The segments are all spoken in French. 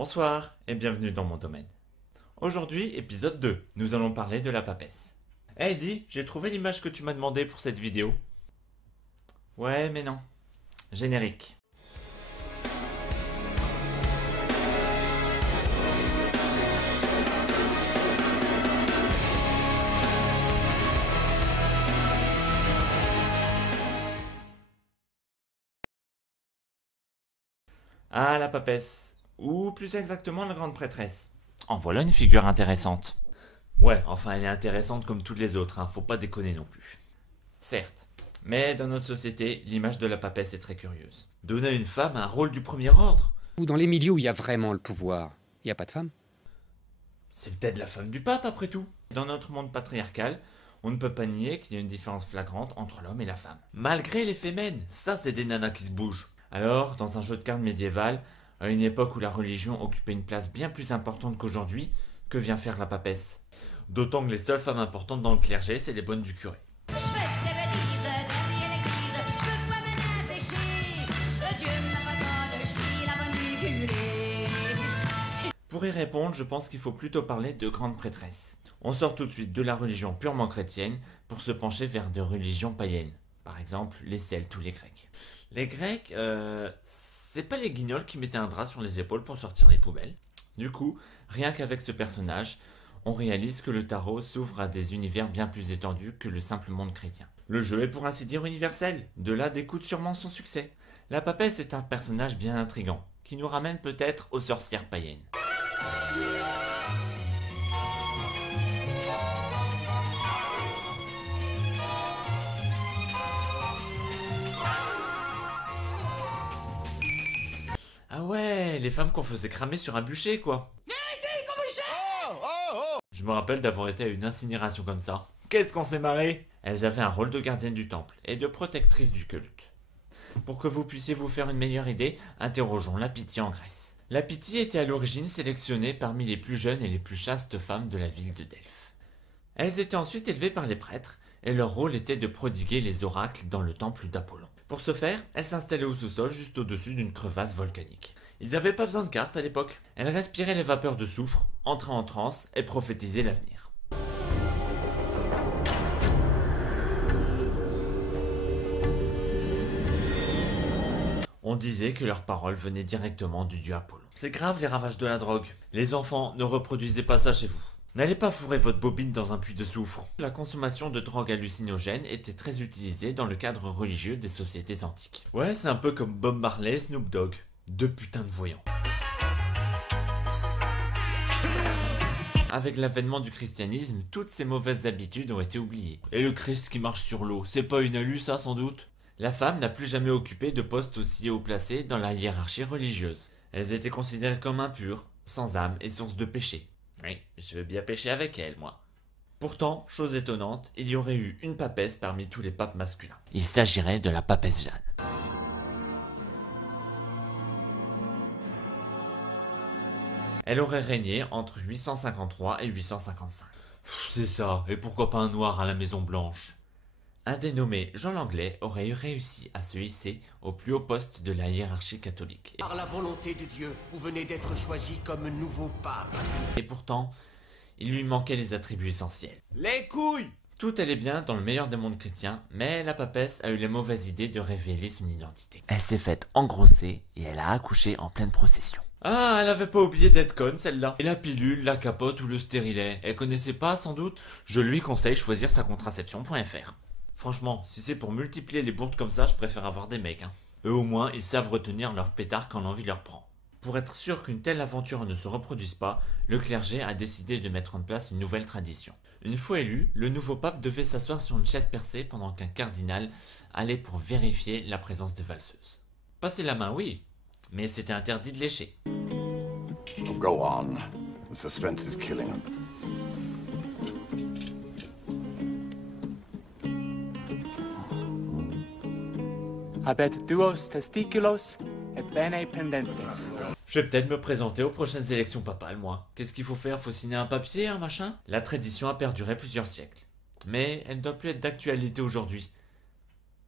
Bonsoir et bienvenue dans mon domaine. Aujourd'hui, épisode 2, nous allons parler de la papesse. Hey Eddie, j'ai trouvé l'image que tu m'as demandé pour cette vidéo. Ouais, mais non. Générique. Ah, la papesse. Ou plus exactement la grande prêtresse. En voilà une figure intéressante. Ouais, enfin elle est intéressante comme toutes les autres, hein, faut pas déconner non plus. Certes, mais dans notre société, l'image de la papesse est très curieuse. Donner à une femme un rôle du premier ordre, Ou dans les milieux où il y a vraiment le pouvoir, il n'y a pas de femme. c'est peut-être la femme du pape après tout. Dans notre monde patriarcal, on ne peut pas nier qu'il y a une différence flagrante entre l'homme et la femme. Malgré les fémènes, ça c'est des nanas qui se bougent. Alors, dans un jeu de cartes médiéval, à une époque où la religion occupait une place bien plus importante qu'aujourd'hui, que vient faire la papesse? D'autant que les seules femmes importantes dans le clergé, c'est les bonnes du curé. Je fais des bêtises derrière l'église, je peux pas me péché. Dieu me pardonne, je suis la bonne du curé. Pour y répondre, je pense qu'il faut plutôt parler de grande prêtresse. On sort tout de suite de la religion purement chrétienne pour se pencher vers des religions païennes. Par exemple, les Celtes ou les Grecs. Les Grecs, c'est pas les guignols qui mettaient un drap sur les épaules pour sortir les poubelles. Du coup, rien qu'avec ce personnage, on réalise que le tarot s'ouvre à des univers bien plus étendus que le simple monde chrétien. Le jeu est pour ainsi dire universel, de là découle sûrement son succès. La papesse est un personnage bien intrigant, qui nous ramène peut-être aux sorcières païennes. Ah ouais, les femmes qu'on faisait cramer sur un bûcher quoi. Je me rappelle d'avoir été à une incinération comme ça. Qu'est-ce qu'on s'est marré! Elles avaient un rôle de gardienne du temple et de protectrice du culte. Pour que vous puissiez vous faire une meilleure idée, interrogeons la Pythie en Grèce. La Pythie était à l'origine sélectionnée parmi les plus jeunes et les plus chastes femmes de la ville de Delphes. Elles étaient ensuite élevées par les prêtres et leur rôle était de prodiguer les oracles dans le temple d'Apollon. Pour ce faire, elles s'installaient au sous-sol juste au-dessus d'une crevasse volcanique. Ils n'avaient pas besoin de cartes à l'époque. Elles respiraient les vapeurs de soufre, entraient en transe et prophétisaient l'avenir. On disait que leurs paroles venaient directement du dieu Apollon. C'est grave les ravages de la drogue. Les enfants, ne reproduisez pas ça chez vous. N'allez pas fourrer votre bobine dans un puits de soufre. La consommation de drogues hallucinogènes était très utilisée dans le cadre religieux des sociétés antiques. Ouais, c'est un peu comme Bob Marley et Snoop Dogg. Deux putains de voyants. Avec l'avènement du christianisme, toutes ces mauvaises habitudes ont été oubliées. Et le Christ qui marche sur l'eau, c'est pas une alu ça sans doute? La femme n'a plus jamais occupé de poste aussi haut placé dans la hiérarchie religieuse. Elles étaient considérées comme impures, sans âme et source de péché. Oui, je veux bien pécher avec elle, moi. Pourtant, chose étonnante, il y aurait eu une papesse parmi tous les papes masculins. Il s'agirait de la papesse Jeanne. Elle aurait régné entre 853 et 855. C'est ça, et pourquoi pas un noir à la Maison Blanche? Un dénommé Jean Langlais aurait réussi à se hisser au plus haut poste de la hiérarchie catholique. Par la volonté de Dieu, vous venez d'être choisi comme nouveau pape. Et pourtant, il lui manquait les attributs essentiels. Les couilles! Tout allait bien dans le meilleur des mondes chrétiens, mais la papesse a eu la mauvaise idée de révéler son identité. Elle s'est faite engrosser et elle a accouché en pleine procession. Ah, elle avait pas oublié d'être conne celle-là. Et la pilule, la capote ou le stérilet, elle connaissait pas sans doute? Je lui conseille choisir sa contraception.fr. Franchement, si c'est pour multiplier les bourdes comme ça, je préfère avoir des mecs. Hein. Eux au moins, ils savent retenir leur pétard quand l'envie leur prend. Pour être sûr qu'une telle aventure ne se reproduise pas, le clergé a décidé de mettre en place une nouvelle tradition. Une fois élu, le nouveau pape devait s'asseoir sur une chaise percée pendant qu'un cardinal allait pour vérifier la présence de valseuses. Passer la main, oui, mais c'était interdit de lécher. Oh, go on. The suspense is killing him. Habet duos testiculos et bene pendentes. Je vais peut-être me présenter aux prochaines élections papales, moi. Qu'est-ce qu'il faut faire? Faut signer un papier, un machin? La tradition a perduré plusieurs siècles. Mais elle ne doit plus être d'actualité aujourd'hui.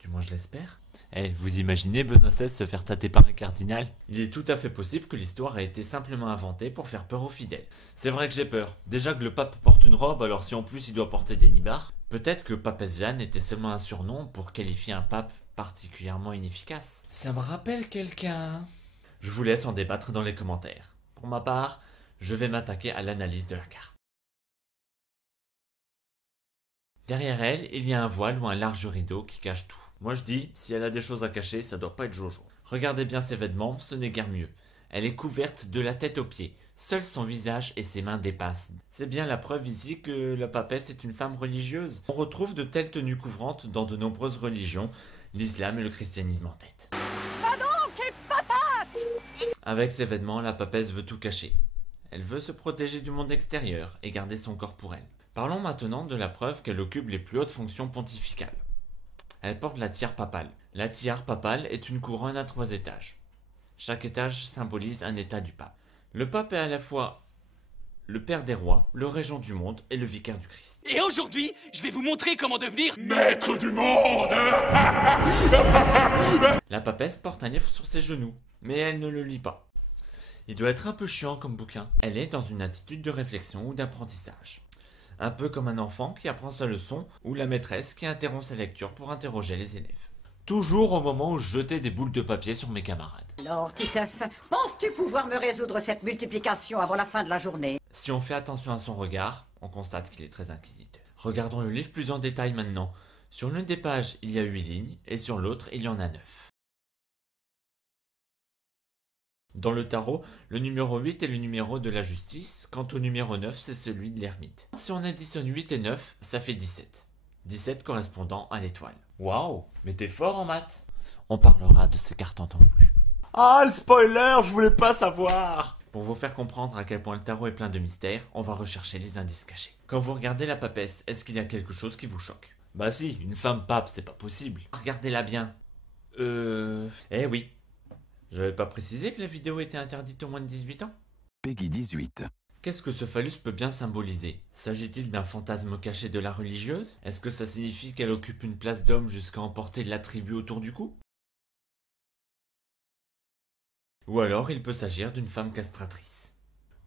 Du moins je l'espère. Eh, vous imaginez Benoît XVI se faire tâter par un cardinal? Il est tout à fait possible que l'histoire ait été simplement inventée pour faire peur aux fidèles. C'est vrai que j'ai peur. Déjà que le pape porte une robe, alors si en plus il doit porter des nibards, peut-être que Papesse Jeanne était seulement un surnom pour qualifier un pape particulièrement inefficace. Ça me rappelle quelqu'un. Je vous laisse en débattre dans les commentaires. Pour ma part, je vais m'attaquer à l'analyse de la carte. Derrière elle, il y a un voile ou un large rideau qui cache tout. Moi je dis, si elle a des choses à cacher, ça doit pas être Jojo. Regardez bien ses vêtements, ce n'est guère mieux. Elle est couverte de la tête aux pieds. Seul son visage et ses mains dépassent. C'est bien la preuve ici que la papesse est une femme religieuse. On retrouve de telles tenues couvrantes dans de nombreuses religions, l'islam et le christianisme en tête. Avec ses vêtements, la papesse veut tout cacher. Elle veut se protéger du monde extérieur et garder son corps pour elle. Parlons maintenant de la preuve qu'elle occupe les plus hautes fonctions pontificales. Elle porte la tiare papale. La tiare papale est une couronne à 3 étages. Chaque étage symbolise un état du pape. Le pape est à la fois le père des rois, le régent du monde et le vicaire du Christ. Et aujourd'hui, je vais vous montrer comment devenir Maître du monde! La papesse porte un livre sur ses genoux, mais elle ne le lit pas. Il doit être un peu chiant comme bouquin. Elle est dans une attitude de réflexion ou d'apprentissage. Un peu comme un enfant qui apprend sa leçon ou la maîtresse qui interrompt sa lecture pour interroger les élèves. Toujours au moment où je jetais des boules de papier sur mes camarades. Alors, Titeuf, penses-tu pouvoir me résoudre cette multiplication avant la fin de la journée? Si on fait attention à son regard, on constate qu'il est très inquisiteur. Regardons le livre plus en détail maintenant. Sur l'une des pages, il y a 8 lignes et sur l'autre, il y en a 9. Dans le tarot, le numéro 8 est le numéro de la justice, quant au numéro 9, c'est celui de l'ermite. Si on additionne 8 et 9, ça fait 17. 17 correspondant à l'étoile. Waouh, mais t'es fort en maths. On parlera de ces cartes en temps voulu. Ah, le spoiler, je voulais pas savoir. Pour vous faire comprendre à quel point le tarot est plein de mystères, on va rechercher les indices cachés. Quand vous regardez la papesse, est-ce qu'il y a quelque chose qui vous choque? Bah si, une femme pape, c'est pas possible. Regardez-la bien. Eh oui. J'avais pas précisé que la vidéo était interdite aux moins de 18 ans? Peggy 18. Qu'est-ce que ce phallus peut bien symboliser? S'agit-il d'un fantasme caché de la religieuse? Est-ce que ça signifie qu'elle occupe une place d'homme jusqu'à emporter de l'attribut autour du cou? Ou alors il peut s'agir d'une femme castratrice.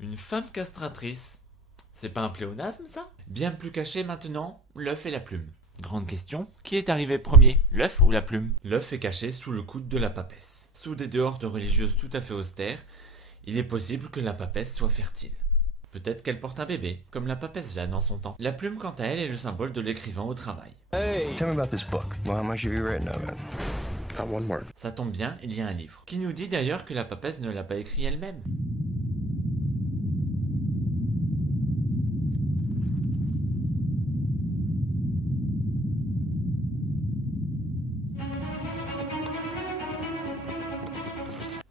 Une femme castratrice? C'est pas un pléonasme ça? Bien plus caché maintenant, l'œuf et la plume. Grande question, qui est arrivé premier, l'œuf ou la plume? L'œuf est caché sous le coude de la papesse. Sous des dehors de religieuses tout à fait austères, il est possible que la papesse soit fertile. Peut-être qu'elle porte un bébé, comme la papesse Jeanne en son temps. La plume, quant à elle, est le symbole de l'écrivain au travail. Hey, tell me about this book. Why might you be written of it? One word. Ça tombe bien, il y a un livre. Qui nous dit d'ailleurs que la papesse ne l'a pas écrit elle-même.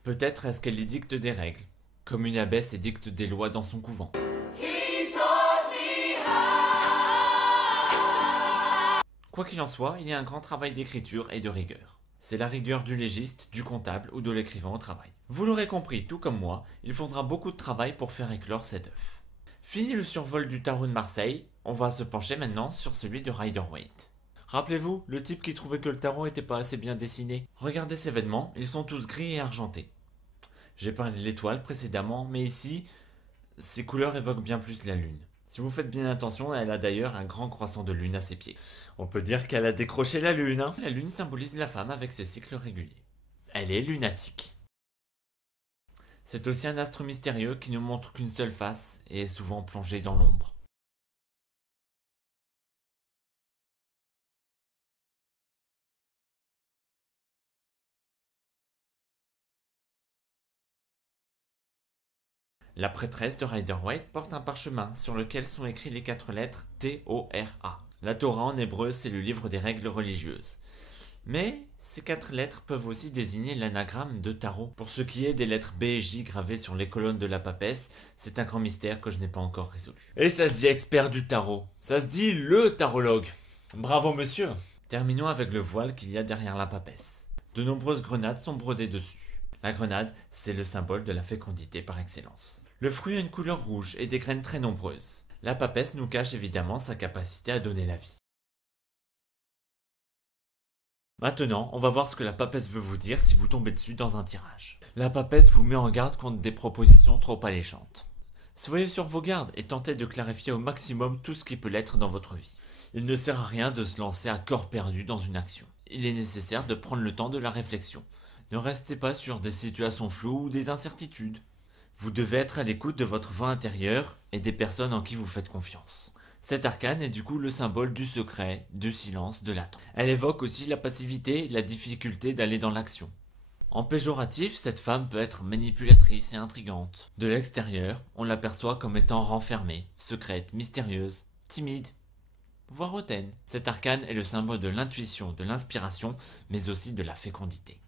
Peut-être est-ce qu'elle édicte des règles, comme une abbesse édicte des lois dans son couvent. Quoi qu'il en soit, il y a un grand travail d'écriture et de rigueur. C'est la rigueur du légiste, du comptable ou de l'écrivain au travail. Vous l'aurez compris, tout comme moi, il faudra beaucoup de travail pour faire éclore cet œuf. Fini le survol du tarot de Marseille, on va se pencher maintenant sur celui de Rider-Waite. Rappelez-vous, le type qui trouvait que le tarot était pas assez bien dessiné. Regardez ses vêtements, ils sont tous gris et argentés. J'ai parlé de l'étoile précédemment, mais ici, ces couleurs évoquent bien plus la lune. Si vous faites bien attention, elle a d'ailleurs un grand croissant de lune à ses pieds. On peut dire qu'elle a décroché la lune, hein. La lune symbolise la femme avec ses cycles réguliers. Elle est lunatique. C'est aussi un astre mystérieux qui ne montre qu'une seule face et est souvent plongé dans l'ombre. La prêtresse de Rider-Waite porte un parchemin sur lequel sont écrites les 4 lettres T-O-R-A. La Torah en hébreu, c'est le livre des règles religieuses. Mais ces 4 lettres peuvent aussi désigner l'anagramme de tarot. Pour ce qui est des lettres B et J gravées sur les colonnes de la papesse, c'est un grand mystère que je n'ai pas encore résolu. Et ça se dit expert du tarot. Ça se dit le tarologue. Bravo monsieur. Terminons avec le voile qu'il y a derrière la papesse. De nombreuses grenades sont brodées dessus. La grenade, c'est le symbole de la fécondité par excellence. Le fruit a une couleur rouge et des graines très nombreuses. La papesse nous cache évidemment sa capacité à donner la vie. Maintenant, on va voir ce que la papesse veut vous dire si vous tombez dessus dans un tirage. La papesse vous met en garde contre des propositions trop alléchantes. Soyez sur vos gardes et tentez de clarifier au maximum tout ce qui peut l'être dans votre vie. Il ne sert à rien de se lancer à corps perdu dans une action. Il est nécessaire de prendre le temps de la réflexion. Ne restez pas sur des situations floues ou des incertitudes. Vous devez être à l'écoute de votre voix intérieure et des personnes en qui vous faites confiance. Cet arcane est du coup le symbole du secret, du silence, de l'attente. Elle évoque aussi la passivité et la difficulté d'aller dans l'action. En péjoratif, cette femme peut être manipulatrice et intrigante. De l'extérieur, on l'aperçoit comme étant renfermée, secrète, mystérieuse, timide, voire hautaine. Cet arcane est le symbole de l'intuition, de l'inspiration, mais aussi de la fécondité.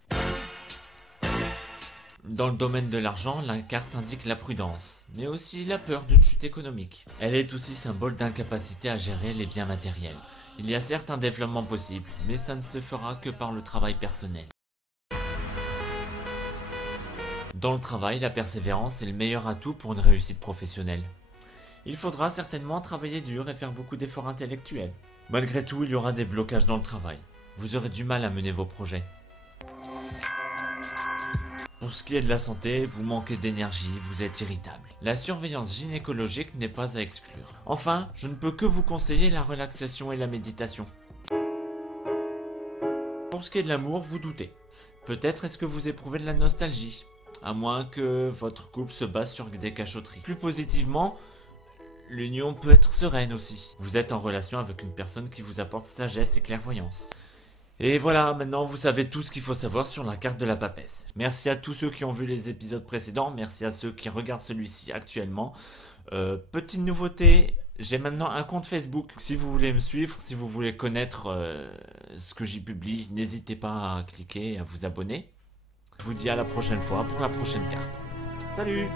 Dans le domaine de l'argent, la carte indique la prudence, mais aussi la peur d'une chute économique. Elle est aussi symbole d'incapacité à gérer les biens matériels. Il y a certes un développement possible, mais ça ne se fera que par le travail personnel. Dans le travail, la persévérance est le meilleur atout pour une réussite professionnelle. Il faudra certainement travailler dur et faire beaucoup d'efforts intellectuels. Malgré tout, il y aura des blocages dans le travail. Vous aurez du mal à mener vos projets. Pour ce qui est de la santé, vous manquez d'énergie, vous êtes irritable. La surveillance gynécologique n'est pas à exclure. Enfin, je ne peux que vous conseiller la relaxation et la méditation. Pour ce qui est de l'amour, vous doutez. Peut-être est-ce que vous éprouvez de la nostalgie, à moins que votre couple se base sur des cachotteries. Plus positivement, l'union peut être sereine aussi. Vous êtes en relation avec une personne qui vous apporte sagesse et clairvoyance. Et voilà, maintenant vous savez tout ce qu'il faut savoir sur la carte de la papesse. Merci à tous ceux qui ont vu les épisodes précédents, merci à ceux qui regardent celui-ci actuellement. Petite nouveauté, j'ai maintenant un compte Facebook. Si vous voulez me suivre, si vous voulez connaître ce que j'y publie, n'hésitez pas à cliquer et à vous abonner. Je vous dis à la prochaine fois pour la prochaine carte. Salut!